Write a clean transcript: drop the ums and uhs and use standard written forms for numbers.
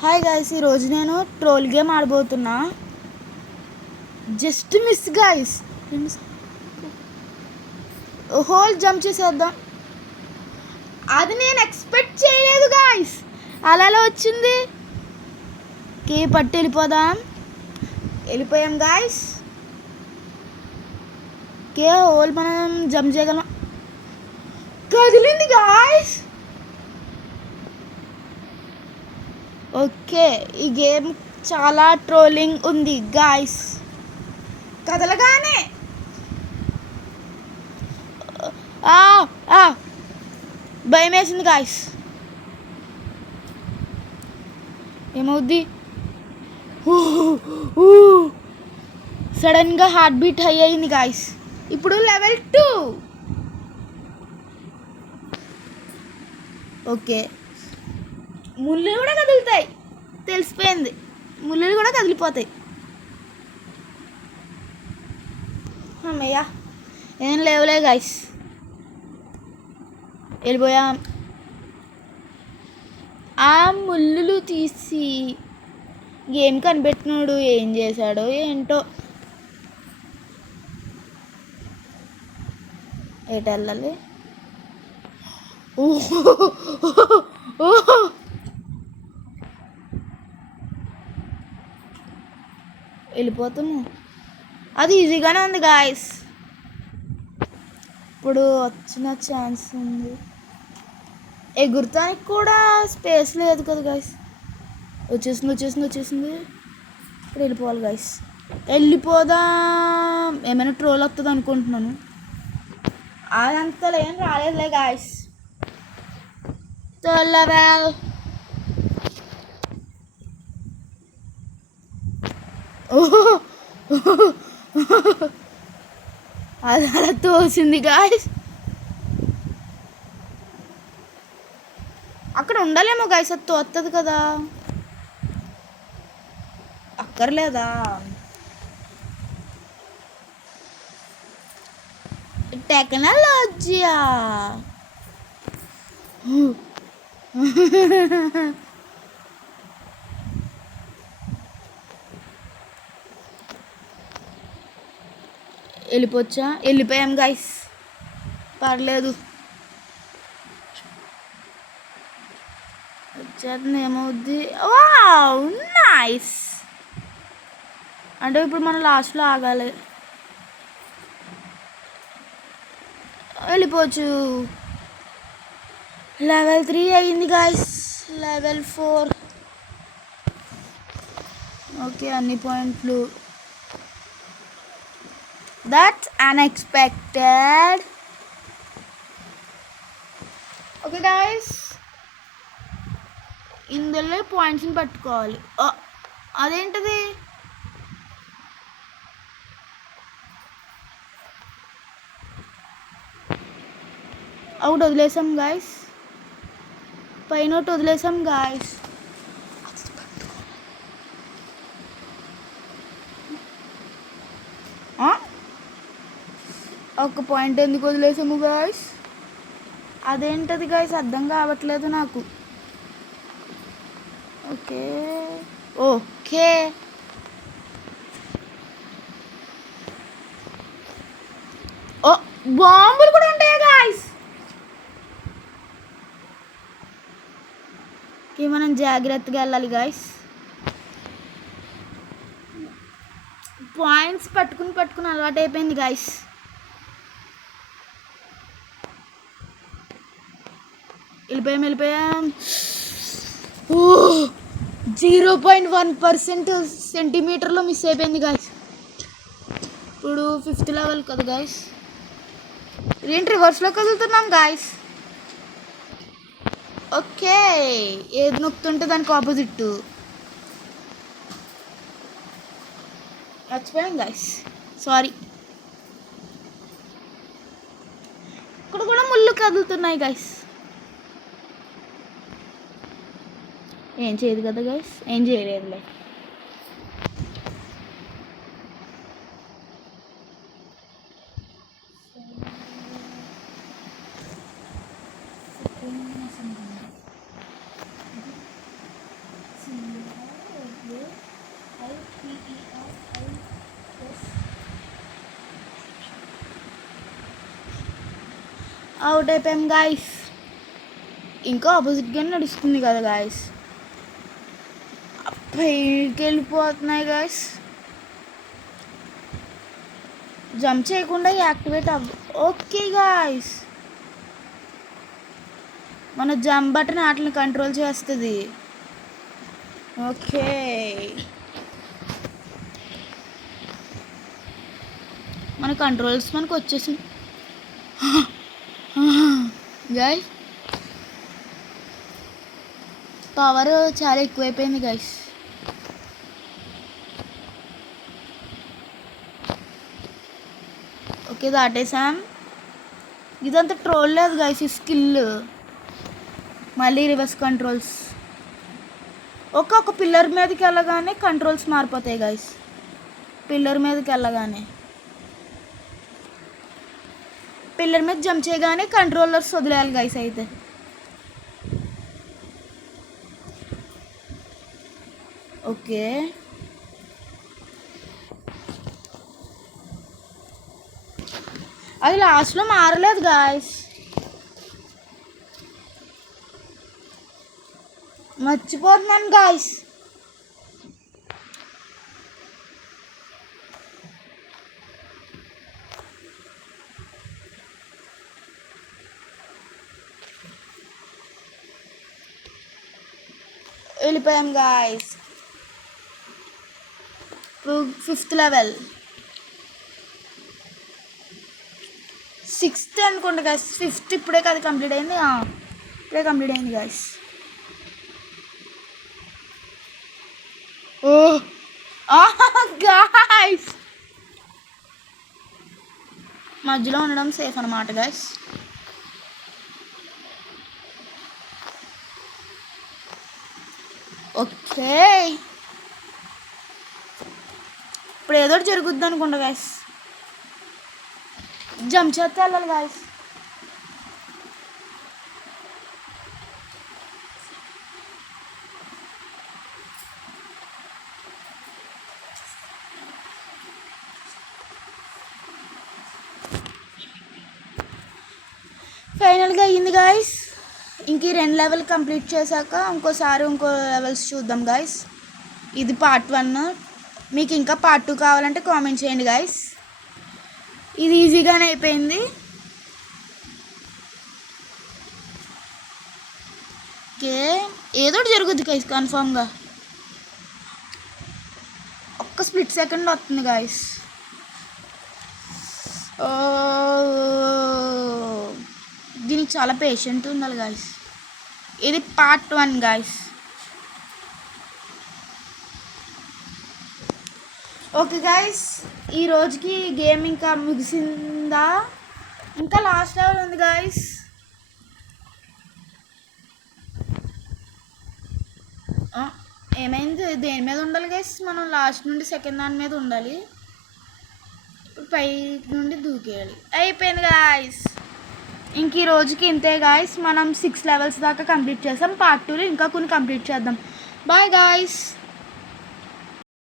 Hi guys, ఈరోజు నేను troll game ఆడబోతున్నా. Just miss guys. Hole jump చేసేద్దాం. అది నేను ఎక్స్పెక్ట్ చేయలేదు గైస్. అలా వచ్చింది. కీ పట్టి వెళ్ళిపోయాం గైస్. కే హోల్ మనం జంప్ చేయగలం. కదిలింది గైస్. ఓకే, ఈ గేమ్ చాలా ట్రోలింగ్ ఉంది గాయస్. కదలగానే భయం వేసింది గాయస్. ఏమవుద్ది? సడన్గా హార్ట్ బీట్ హై అయింది గాయస్. ఇప్పుడు లెవెల్ 2. ఓకే, ముళ్ళు కూడా కదులుతాయి. తెలిసిపోయింది, ముళ్ళు కూడా కదిలిపోతాయి. అమ్మయ్యా, ఏం లేవులే గాయస్. వెళ్ళిపోయాం. ఆ ముళ్ళు తీసి గేమ్ కనిపెట్టినాడు. ఏం చేశాడో ఏంటో. ఎటు వెళ్ళాలి? వెళ్ళిపోతున్నాం. అది ఈజీగానే ఉంది గాయస్. ఇప్పుడు వచ్చిన ఛాన్స్ ఉంది. ఎగురుతానికి కూడా స్పేస్ లేదు కదా గాయస్. వచ్చేసింది. ఇప్పుడు వెళ్ళిపోవాలి గాయస్. వెళ్ళిపోదాం. ఏమైనా ట్రోల్ వస్తుంది అనుకుంటున్నాను. అదంతలో ఏం రాలేదులే గాయస్. లెవెల్ అది అలా తోసింది గాయస్. అక్కడ ఉండాలేమో గాయస్. అది తోస్తుంది కదా. అక్కర్లేదా? టెక్నాలజీ. వెళ్ళిపోయాం గైస్. పర్లేదు. వచ్చేది ఏమవుద్ది? Wow, nice. అంటే ఇప్పుడు మనం లాస్ట్లో ఆగాలి. వెళ్ళిపోవచ్చు. లెవెల్ 3 అయ్యింది గాయస్. లెవెల్ 4. ఓకే, అన్ని పాయింట్లు. That's unexpected. ఓకే గాయస్, ఇందులో పాయింట్స్ని పట్టుకోవాలి. అదేంటిది? ఒకటి వదిలేసాం గాయస్. పైన ఒకటి వదిలేసాం గాయస్. ఒక పాయింట్ ఎందుకు వదిలేసాము గాయస్? అదేంటది గాయస్? అర్థం కావట్లేదు నాకు. ఓకే బాంబులు కూడా ఉంటాయా గాయస్? మనం జాగ్రత్తగా వెళ్ళాలి గాయస్. పాయింట్స్ పట్టుకుని అలవాటు అయిపోయింది గాయస్. వెళ్ళిపోయాం. 0.1% సెంటీమీటర్లో మిస్ అయిపోయింది గాయస్. ఇప్పుడు 5th లెవెల్ కదా గాయస్. ఏంటి రివర్స్లో కదులుతున్నాం గాయస్. ఓకే, ఏది నొక్కుతుంటే దానికి ఆపోజిట్. మర్చిపోయాం గాయస్, సారీ. ఇక్కడ కూడా ముళ్ళు కదులుతున్నాయి గాయస్. ఏం చేయదు కదా గాయస్. ఏం చేయలేదులే. అవుట్ అయిపోయాం గాయస్. ఇంకా ఆపోజిట్గా నడుస్తుంది కదా గాయస్. పైకి వెళ్ళిపోతున్నాయి గాయస్. జంప్ చేయకుండా యాక్టివేట్ ఓకే గాయస్, మన జంప్ బటన్ వాటిని కంట్రోల్ చేస్తుంది. ఓకే మన కంట్రోల్స్ మనకు వచ్చేసింది గాయస్. పవర్ చాలా ఎక్కువైపోయింది గాయస్. ఓకే దాటేసాం. ఇదంతా ట్రోల్ లేదు గాయస్, ఈ స్కిల్. మళ్ళీ రివర్స్ కంట్రోల్స్. ఒక్కొక్క పిల్లర్ మీదకి వెళ్ళగానే కంట్రోల్స్ మారిపోతాయి గాయస్. పిల్లర్ మీదకి వెళ్ళగానే, పిల్లర్ మీద జంప్ చేయగానే కంట్రోలర్స్ వదిలేయాలి గాయస్. అయితే ఓకే అది లాస్ట్లో మారలేదు గాయస్, మర్చిపోతున్నాను గాయస్. వెళ్ళిపోయాం గాయస్. 5th లెవెల్, 6th అనుకుంటా గాయస్. 5th ఇప్పుడే కదా కంప్లీట్ అయింది. ఇప్పుడే కంప్లీట్ అయింది గాయస్. ఓ గాయస్, మధ్యలో ఉండడం సేఫ్ అన్నమాట గాయస్. ఓకే ఇప్పుడు ఏదో జరుగుద్ది అనుకుంటా గాయస్. జంప్ చేస్తే వెళ్ళాలి గాయస్. ఫైనల్గా అయ్యింది గాయస్. ఇంక 2 లెవెల్ కంప్లీట్ చేశాక ఇంకో లెవెల్స్ చూద్దాం గాయస్. ఇది పార్ట్ 1. మీకు ఇంకా పార్ట్ 2 కావాలంటే కామెంట్ చేయండి గాయస్. ఇది ఈజీగానే అయిపోయింది. ఓకే ఏదో జరుగుద్ది గాయస్ కన్ఫామ్గా. ఒక్క స్ప్లిట్ సెకండ్ వస్తుంది గాయస్. దీనికి చాలా పేషెంట్ ఉండాలి గాయస్. ఇది పార్ట్ 1 గాయస్. ఓకే గాయస్, ఈ రోజుకి గేమ్ ఇంకా ముగిసిందా? ఇంకా లాస్ట్ లెవెల్ ఉంది గాయస్. ఏమైంది? దేని మీద ఉండాలి గాయస్? మనం లాస్ట్ నుండి సెకండ్ దాని మీద ఉండాలి. పై నుండి దూకేయాలి. అయిపోయింది గాయస్. ఇంక ఈ రోజుకి ఇంతే గాయస్. మనం 6 లెవెల్స్ దాకా కంప్లీట్ చేసాం. పార్ట్ 2లో ఇంకా కొన్ని కంప్లీట్ చేద్దాం. Bye guys.